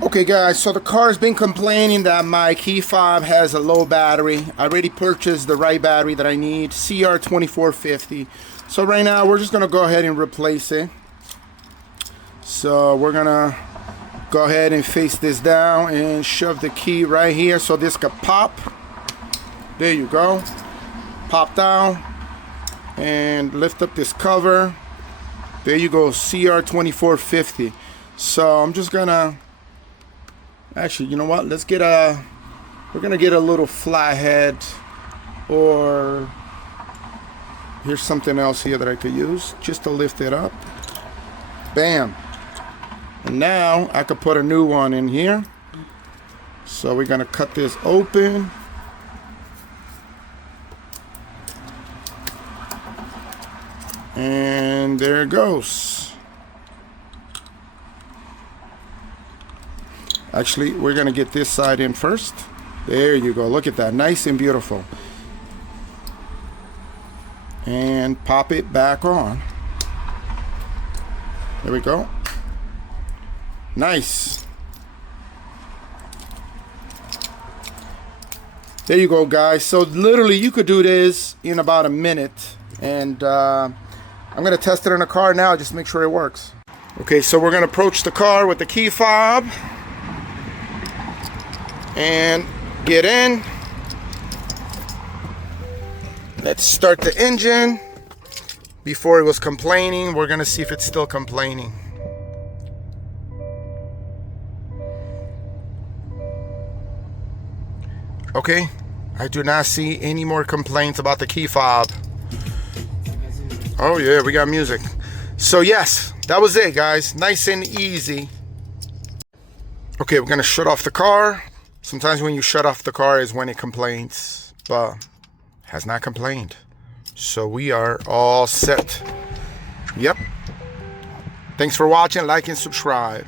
Okay guys, so the car's been complaining that my key fob has a low battery. I already purchased the right battery that I need, CR2450. So right now we're just gonna go ahead and replace it. So we're gonna go ahead and face this down and shove the key right here so this could pop. There you go. Pop down and lift up this cover. There you go, CR2450. So I'm just gonna, actually, you know what? Let's get we're gonna get a little flathead, or here's something else here that I could use just to lift it up. Bam. And now I could put a new one in here. So we're gonna cut this open. And there it goes. Actually, we're gonna get this side in first. There you go, look at that, nice and beautiful. And pop it back on. There we go. Nice. There you go, guys. So literally you could do this in about a minute. And I'm gonna test it in a car now, just make sure it works. Okay, so we're gonna approach the car with the key fob and get in. Let's start the engine. Before it was complaining, we're gonna see if it's still complaining. Okay, I do not see any more complaints about the key fob. Oh yeah, we got music. So yes, that was it, guys. Nice and easy. Okay, we're gonna shut off the car. Sometimes when you shut off the car is when it complains, but has not complained. So we are all set. Yep. Thanks for watching, like and subscribe.